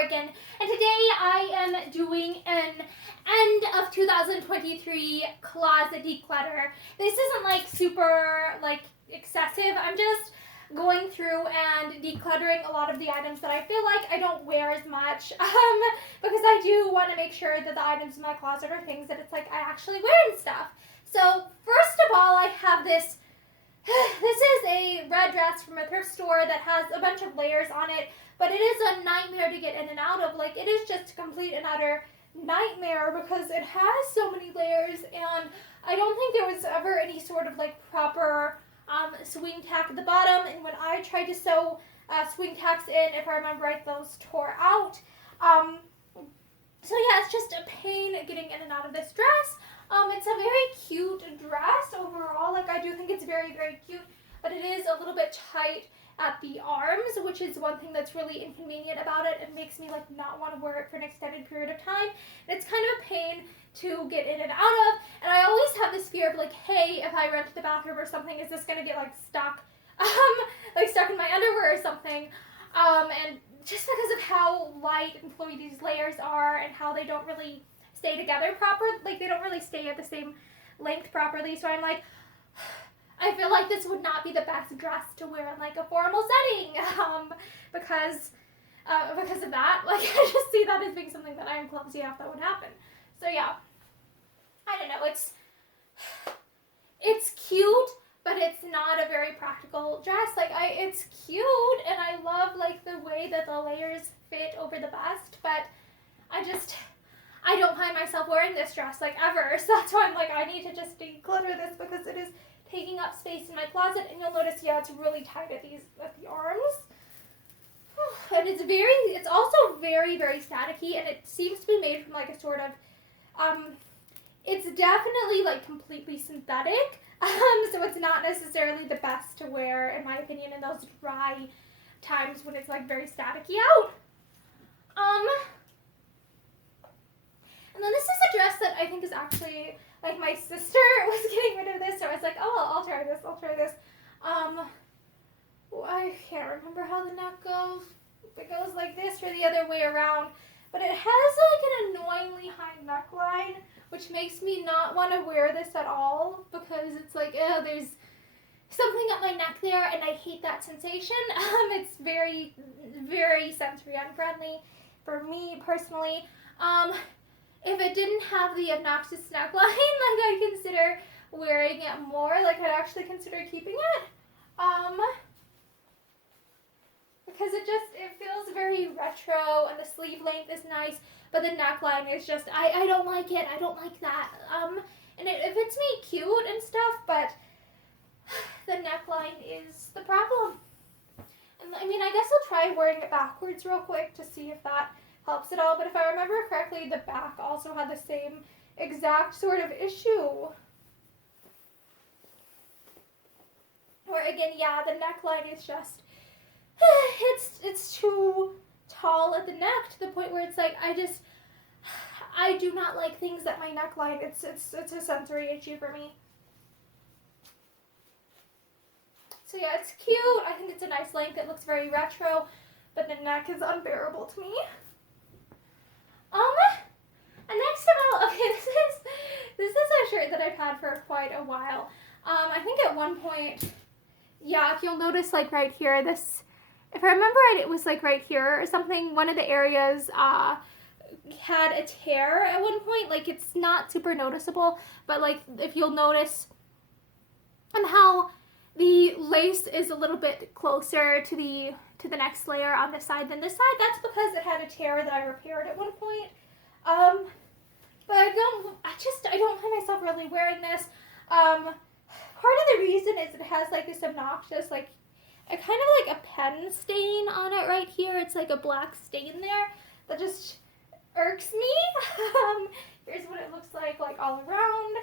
Oregon, and today I am doing an end of 2023 closet declutter. This isn't like super like excessive. I'm just going through and decluttering a lot of the items that I feel like I don't wear as much because I do want to make sure that the items in my closet are things that it's like I actually wear and stuff. So first of all, I have this is a red dress from a thrift store that has a bunch of layers on it, but it is a nightmare to get in and out of. Like, it is just a complete and utter nightmare because it has so many layers, and I don't think there was ever any sort of like proper swing tack at the bottom, and when I tried to sew swing tacks in, if I remember right, those tore out. So yeah, it's just a pain getting in and out of this dress. It's a very cute dress overall. Like, I do think it's very, very cute, but it is a little bit tight at the arms, which is one thing that's really inconvenient about it. It makes me like not want to wear it for an extended period of time. And it's kind of a pain to get in and out of, and I always have this fear of like, hey, if I run to the bathroom or something, is this gonna get like stuck in my underwear or something? And just because of how light and flowy these layers are and how they don't really stay together properly, like they don't really stay at the same length properly, so I'm like, I feel like this would not be the best dress to wear in like a formal setting because of that. Like, I just see that as being something that I am clumsy enough that would happen. So yeah, I don't know, it's cute, but it's not a very practical dress. Like, it's cute, and I love like the way that the layers fit over the bust, but I don't find myself wearing this dress like ever. So that's why I'm like, I need to just declutter this because it is taking up space in my closet. And you'll notice, yeah, it's really tight at the arms. And it's also very, very staticky, and it seems to be made from like a sort of, it's definitely like completely synthetic. So it's not necessarily the best to wear, in my opinion, in those dry times when it's like very staticky out. And then this is a dress that I think is actually, like, my sister was getting rid of this, so I was like, oh, I'll try this. I can't remember how the neck goes. If it goes like this or the other way around. But it has, like, an annoyingly high neckline, which makes me not want to wear this at all, because it's like, there's something at my neck there, and I hate that sensation. It's very, very sensory unfriendly for me, personally. If it didn't have the obnoxious neckline, like, I'd consider wearing it more. Like, I'd actually consider keeping it. Because it feels very retro, and the sleeve length is nice, but the neckline is just, I don't like it. I don't like that. And it fits me cute and stuff, but the neckline is the problem. And I mean, I guess I'll try wearing it backwards real quick to see if that helps at all, but if I remember correctly, the back also had the same exact sort of issue. Where again, yeah, the neckline is just, it's too tall at the neck to the point where it's like, I do not like things at my neckline. It's a sensory issue for me. So yeah, it's cute. I think it's a nice length. It looks very retro, but the neck is unbearable to me. And next of all, okay, this is a shirt that I've had for quite a while. I think at one point, yeah, if you'll notice, like right here, this, if I remember right, it was like right here or something, one of the areas had a tear at one point. Like, it's not super noticeable, but like if you'll notice and how the lace is a little bit closer to the next layer on this side than this side, that's because it had a tear that I repaired at one point. But I don't find myself really wearing this. Part of the reason is it has like this obnoxious, like, a kind of like a pen stain on it right here. It's like a black stain there that just irks me. Here's what it looks like all around.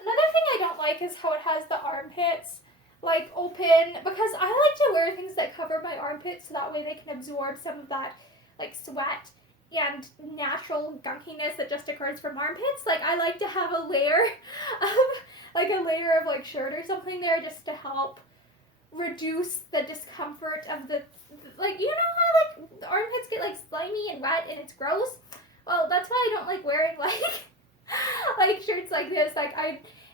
Another thing I don't like is how it has the armpits like open, because I like to wear things that cover my armpits so that way they can absorb some of that like sweat and natural gunkiness that just occurs from armpits. Like, I like to have a layer of like shirt or something there just to help reduce the discomfort of the like, you know how like it's gross. Well, that's why I don't like wearing like shirts like this. Like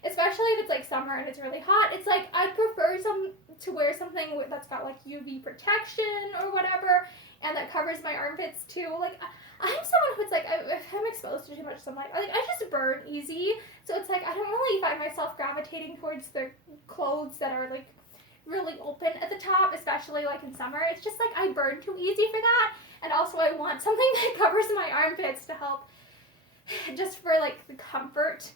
especially if it's like summer and it's really hot, it's like I'd prefer to wear something that's got like UV protection or whatever, and that covers my armpits too. Like I'm someone who's like, if I'm exposed to too much sunlight, I just burn easy. So it's like I don't really find myself gravitating towards the clothes that are like really open at the top, especially like in summer. It's just like I burn too easy for that. And also I want something that covers my armpits to help just for like the comfort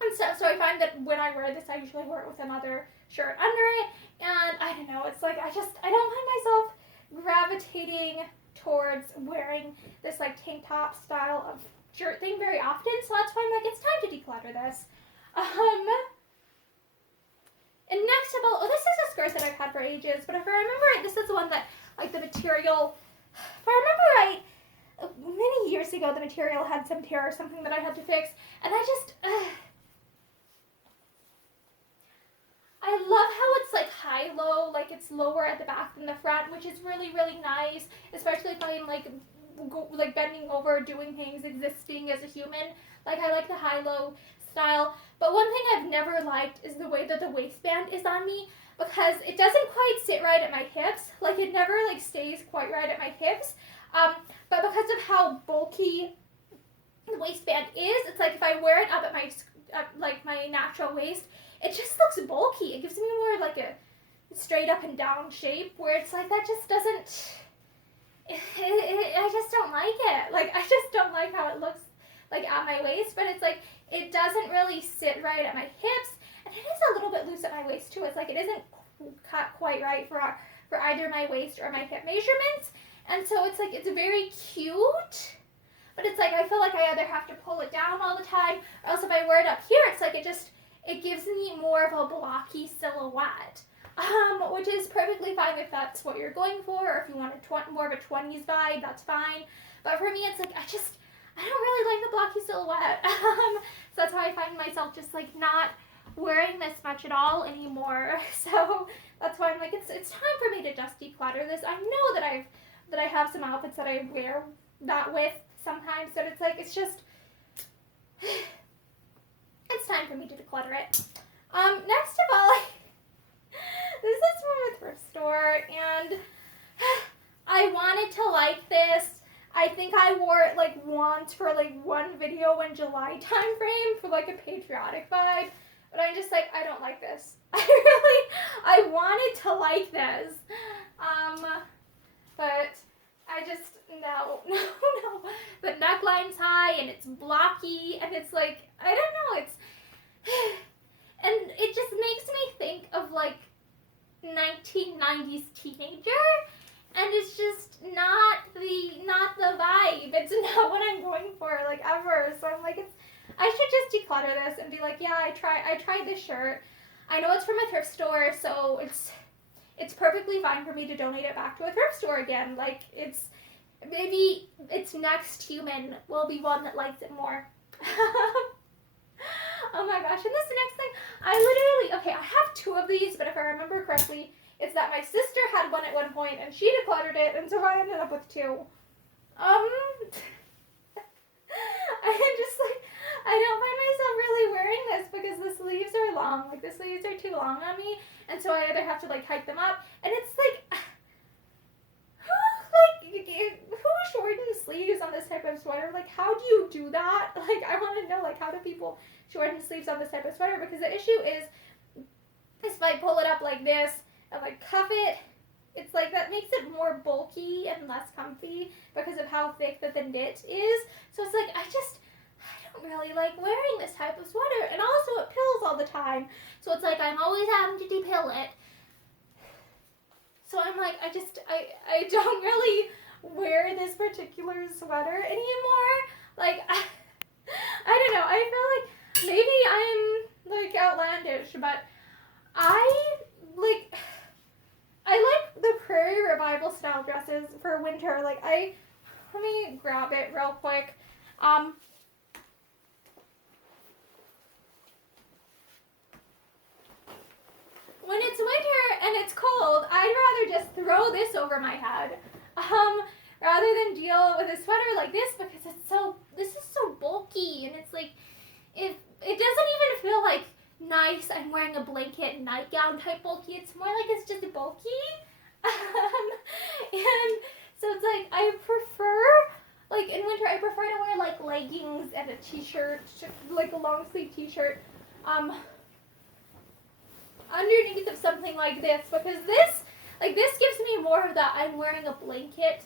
and stuff. So I find that when I wear this, I usually wear it with another shirt under it. And I don't know, it's like I don't find myself gravitating towards wearing this like tank top style of shirt thing very often. So that's why I'm like, it's time to declutter this. And next of all, this is a skirt that I've had for ages, but if I remember right, this is the one that, like, the material, if I remember right, many years ago, the material had some tear or something that I had to fix, and I just, I love how it's, like, high-low, like, it's lower at the back than the front, which is really, really nice, especially if I'm, like, bending over, doing things, existing as a human. Like, I like the high-low style. But one thing I've never liked is the way that the waistband is on me, because it doesn't quite sit right at my hips. Like, it never, like, stays quite right at my hips. But because of how bulky the waistband is, it's like if I wear it up at my natural waist, it just looks bulky. It gives me more of, like, a straight up and down shape, where it's like, that just doesn't, I just don't like it. Like, I just don't like how it looks, like, at my waist, but it's like, it doesn't really sit right at my hips, and it is a little bit loose at my waist too. It's like it isn't cut quite right for either my waist or my hip measurements, and so it's like it's very cute, but it's like I feel like I either have to pull it down all the time, or else if I wear it up here, it's like it gives me more of a blocky silhouette, which is perfectly fine if that's what you're going for, or if you want more of a 20s vibe, that's fine. But for me, it's like I don't really like the blocky silhouette. So that's why I find myself just like not wearing this much at all anymore. So that's why I'm like, it's time for me to just declutter this. I know that I have some outfits that I wear that with sometimes, so it's like, it's just, it's time for me to declutter it. Next of all, this is from a thrift store, and I wanted to like this. I think I wore it like once for like one video in July time frame for like a patriotic vibe, but I'm just like, I don't like this. I wanted to like this, but I just, no. The neckline's high and it's blocky and it's like, I don't know, and it just makes me think of like 1990s teenager. And it's just not the vibe. It's not what I'm going for, like, ever. So I'm like, I should just declutter this and be like, yeah, I tried this shirt. I know it's from a thrift store, so it's perfectly fine for me to donate it back to a thrift store again. Like, maybe its next human will be one that likes it more. Oh my gosh, and this next thing, I have two of these, but if I remember correctly, it's that my sister had one at one point, and she decluttered it, and so I ended up with two. I'm just like, I don't find myself really wearing this because the sleeves are long. Like, the sleeves are too long on me, and so I either have to, like, hike them up, and it's like, who shortens sleeves on this type of sweater? Like, how do you do that? Like, I want to know, like, how do people shorten sleeves on this type of sweater? Because the issue is if I pull it up like this, and like cuff it, it's like that makes it more bulky and less comfy because of how thick that the knit is. So it's like, I don't really like wearing this type of sweater, and also it pills all the time. So it's like I'm always having to depill it. So I'm like, I don't really wear this particular sweater anymore. Like, I don't know. I feel like maybe I'm like outlandish, but I like the Prairie Revival style dresses for winter. Like, let me grab it real quick. When it's winter and it's cold, I'd rather just throw this over my head. rather than deal with a sweater like this because this is so bulky, and it's like, it doesn't even feel like nice. I'm wearing a blanket nightgown type bulky. It's more like it's just bulky. And so it's like, I prefer, like in winter, I prefer to wear like leggings and a t-shirt, like a long sleeve t-shirt, underneath of something like this, because this gives me more of that I'm wearing a blanket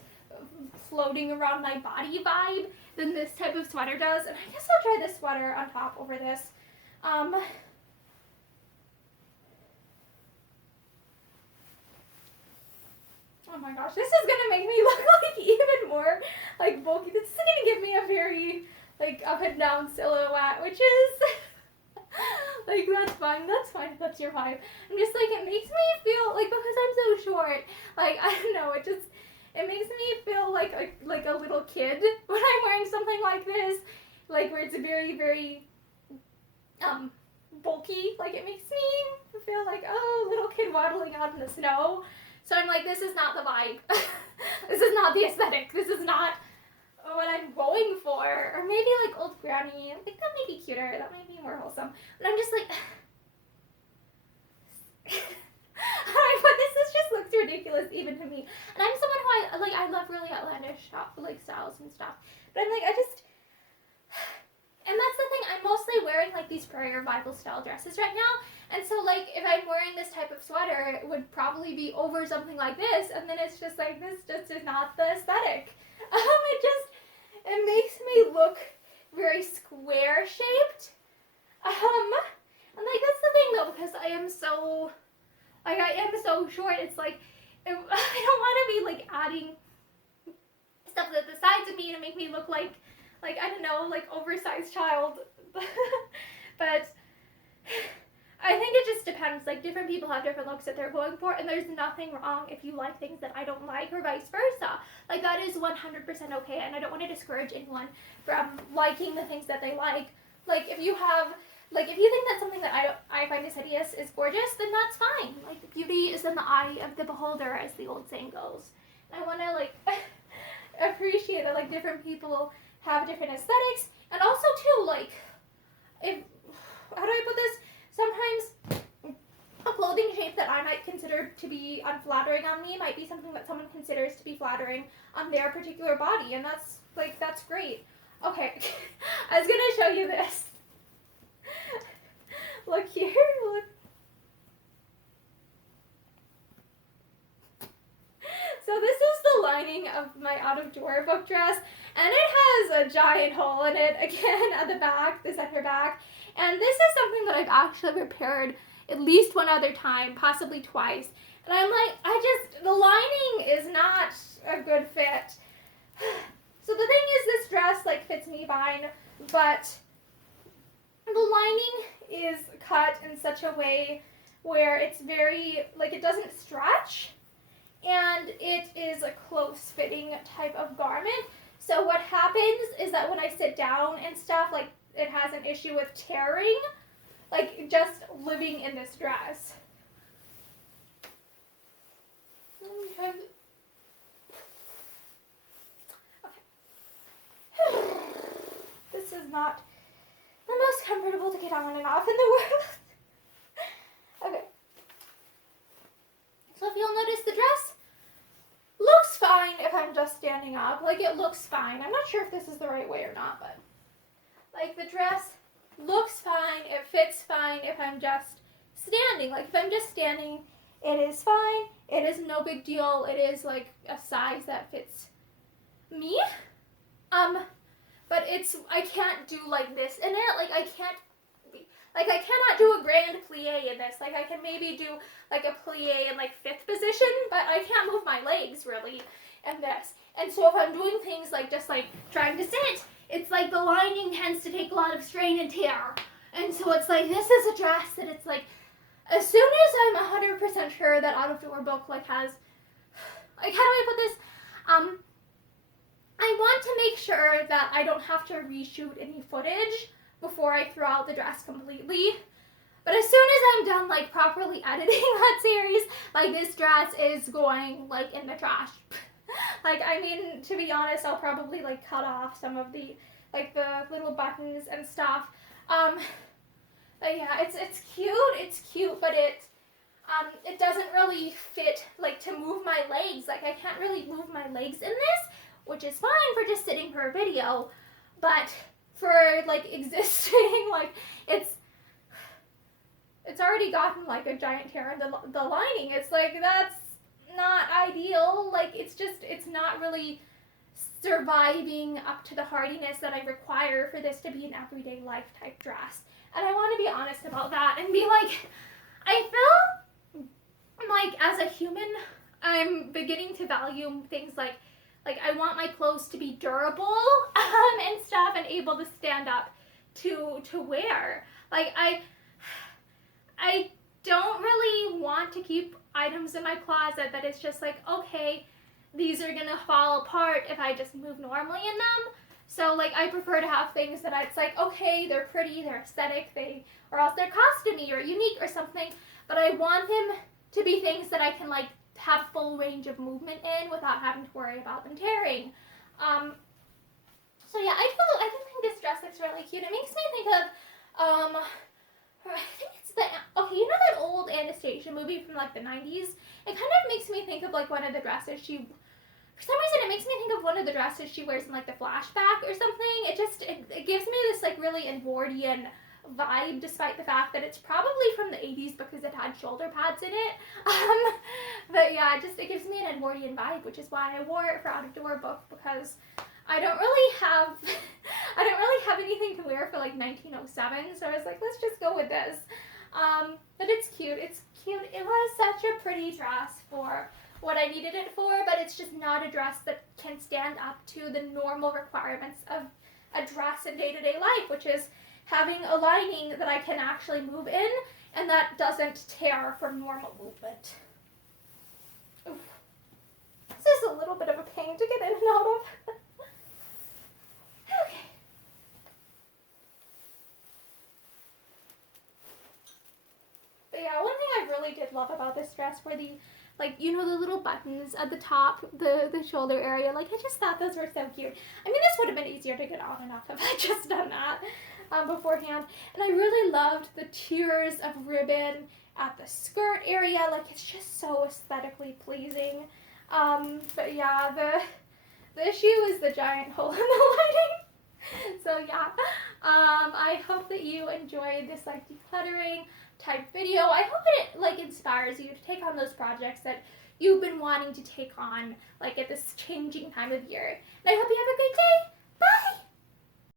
floating around my body vibe than this type of sweater does. And I guess I'll try this sweater on top over this. Oh my gosh, this is gonna make me look like even more like bulky. This is gonna give me a very like up and down silhouette, which is like, that's fine, if that's your vibe. I'm just like, it makes me feel like, because I'm so short, like, I don't know, it makes me feel like a little kid when I'm wearing something like this, like where it's very, very bulky. Like, it makes me feel like, oh, little kid waddling out in the snow. So I'm like, this is not the vibe. This is not the aesthetic. This is not what I'm going for. Or maybe like old granny. Like, that may be cuter. That might be more wholesome. But I'm just like, but this just looks ridiculous even to me. And I'm someone who I love really outlandish styles and stuff. But I'm like, and that's the thing, I'm mostly wearing like these prayer Bible style dresses right now. And so like, if I'm wearing this type of sweater, it would probably be over something like this. And then it's just like, this just is not the aesthetic. It makes me look very square shaped. And like, that's the thing though, because I am so short. It's like, I don't want to be like adding stuff at the sides of me to make me look like I don't know, like oversized child. But I think it just depends. Like, different people have different looks that they're going for, and there's nothing wrong if you like things that I don't like, or vice versa. Like, that is 100% okay, and I don't want to discourage anyone from liking the things that they like. Like, if you think that something that I find is hideous is gorgeous, then that's fine. Like, beauty is in the eye of the beholder, as the old saying goes. And I want to like appreciate that like different people have different aesthetics, and also too, like, how do I put this? Sometimes a clothing shape that I might consider to be unflattering on me might be something that someone considers to be flattering on their particular body, and that's great. Okay, I was gonna show you this. Look here, look. So this is the lining of my out of door book dress, and it has a giant hole in it, again, at the back, the center back. And this is something that I've actually repaired at least one other time, possibly twice. And I'm like, the lining is not a good fit. So the thing is, this dress, like, fits me fine, but the lining is cut in such a way where it's very, like, it doesn't stretch, and it is a close-fitting type of garment. So what happens is that when I sit down and stuff, like, it has an issue with tearing, like, just living in this dress. Okay. This is not the most comfortable to get on and off in the world. Okay. So if you'll notice, the dress looks fine if I'm just standing up. Like, it looks fine. I'm not sure if this is the right way or not, but like, the dress looks fine. It fits fine if I'm just standing. Like, if I'm just standing, it is fine. It is no big deal. It is like a size that fits me. But I can't do like this in it. Like, I cannot do a grand plie in this. Like, I can maybe do like a plie in like 5th position, but I can't move my legs really in this. And so if I'm doing things like just like trying to sit, it's like the lining tends to take a lot of strain and tear. And so it's like, this is a dress that it's like, as soon as I'm 100% sure that out of door book like has, like, how do I put this? I want to make sure that I don't have to reshoot any footage before I throw out the dress completely. But as soon as I'm done like properly editing that series, like, this dress is going like in the trash. Like, I mean, to be honest, I'll probably like cut off some of the like the little buttons and stuff. But yeah, it's cute, but it doesn't really fit like to move my legs. Like, I can't really move my legs in this, which is fine for just sitting for a video, but for like existing, like it's already gotten like a giant tear in the lining. It's like, that's not ideal. Like, it's not really surviving up to the hardiness that I require for this to be an everyday life type dress. And I want to be honest about that and be like, I feel like as a human, I'm beginning to value things like I want my clothes to be durable and stuff, and able to stand up to wear. Like, I don't really want to keep items in my closet that it's just like, okay, these are gonna fall apart if I just move normally in them. So like, I prefer to have things that it's like, okay, they're pretty, they're aesthetic, or else they're costumey or unique or something, but I want them to be things that I can like have full range of movement in without having to worry about them tearing. So yeah, I do think this dress looks really cute. It makes me think of, I think it's okay, you know that old Anastasia movie from like the 90s? It kind of makes me think of like one of the dresses for some reason it makes me think of one of the dresses she wears in like the flashback or something. It gives me this like really Edwardian vibe, despite the fact that it's probably from the 80s because it had shoulder pads in it. But yeah, it gives me an Edwardian vibe, which is why I wore it for Out of Door Book, because I don't really have anything to wear for like 1907, so I was like, let's just go with this. But it's cute. It was such a pretty dress for what I needed it for, but it's just not a dress that can stand up to the normal requirements of a dress in day-to-day life, which is having a lining that I can actually move in and that doesn't tear from normal movement. Oof. This is a little bit of a pain to get in and out of. Okay. But yeah, one thing I really did love about this dress were the, like, you know, the little buttons at the top, the shoulder area. Like, I just thought those were so cute. I mean, this would have been easier to get on and off if I just done that beforehand. And I really loved the tiers of ribbon at the skirt area. Like, it's just so aesthetically pleasing. But yeah, the issue is the giant hole in the lining. So yeah, I hope that you enjoyed this like decluttering type video. I hope it like inspires you to take on those projects that you've been wanting to take on like at this changing time of year. And I hope you have a great day.